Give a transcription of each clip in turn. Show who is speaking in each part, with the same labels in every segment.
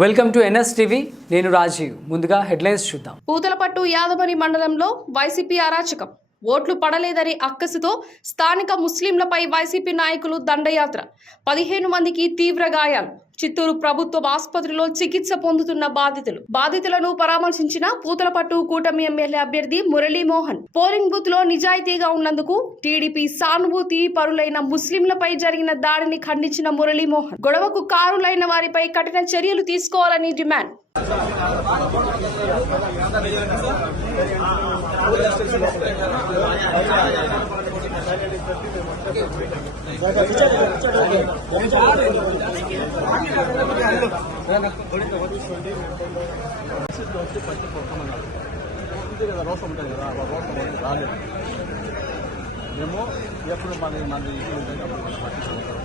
Speaker 1: Welcome to NS TV. నేను రాజీవ్. ముందుగా headlines చూద్దాం.
Speaker 2: పూతలపట్టు యాదమరి మండలంలో వైసీపీ అరాచకం. ఓట్లు పడలేదని అక్కసుతో స్థానిక ముస్లింలపై వైసీపీ నాయకులు దండయాత్ర. పదిహేను మందికి తీవ్ర గాయాలు. చిత్తూరు ప్రభుత్వ ఆసుపత్రిలో చికిత్స పొందుతున్న బాధితులు. బాధితులను పరామర్శించిన పూతలపట్టు కూటమి ఎమ్మెల్యే అభ్యర్థి మురళీమోహన్ పోలింగ్ బూత్లో నిజాయితీగా ఉన్నందుకు టీడీపీ సానుభూతి పరులైన ముస్లింలపై జరిగిన దాడిని ఖండించిన మురళీమోహన్ గొడవకు కారులైన వారిపై కఠిన చర్యలు తీసుకోవాలని డిమాండ్.
Speaker 3: అంతే కదా రోషం ఉంటుంది కదా ఆ రోసం రాలేదు మేము ఎప్పుడు మన మన ఇంటి ఉంటుంది అప్పుడు మనం పట్టించుకుంటాం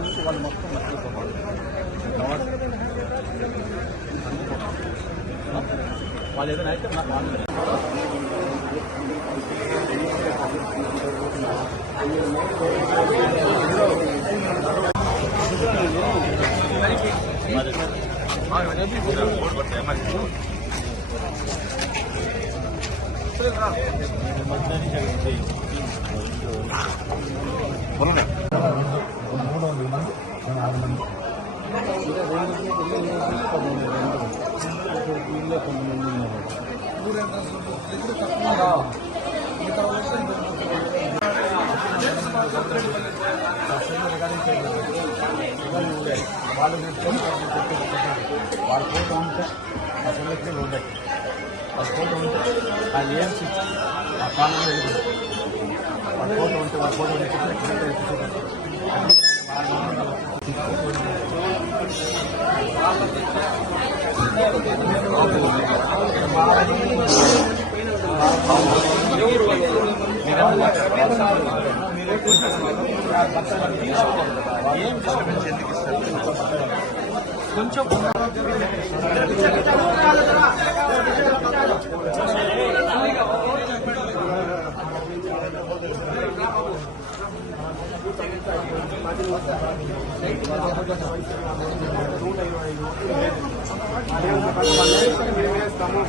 Speaker 3: నుంచి వాళ్ళు మొత్తం మర్చిపోవాలి వాళ్ళు ఏదైనా అయితే నాకు వాళ్ళు వాళ్ళు వాళ్ళ ఫోటో ఉంటే ఆ సెలెక్షన్ ఉంటాయి వాళ్ళ ఫోటో ఉంటే ఆ ఏం స్విచ్ ఆ కాలంలో వాళ్ళ ఫోటో ఉంటే వాళ్ళ ఫోటో ఉంటే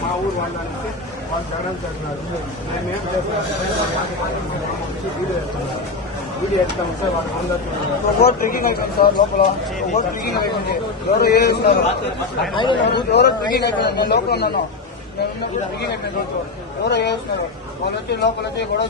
Speaker 4: మా ఊరు వాళ్ళు అంటే వాళ్ళు జగన్ చేస్తున్నారు మేమేం వీడియో ఎత్తాము సార్ వాళ్ళు అందరూ
Speaker 5: ఓట్ ట్రెకింగ్ అయిపోయింది సార్ లోపల ఓట్ ట్రెకింగ్ అయిపోయింది ఎవరో ఏ ఇస్తారు ఎవరో ట్రెకింగ్ అయిపోయింది నేను లోపల ఉన్నాను నేను ఉన్నప్పుడు ట్రెకింగ్ అయిపోయింది ఎవరో ఏ ఇస్తున్నారు వాళ్ళు వచ్చి లోపల వచ్చి గొడవ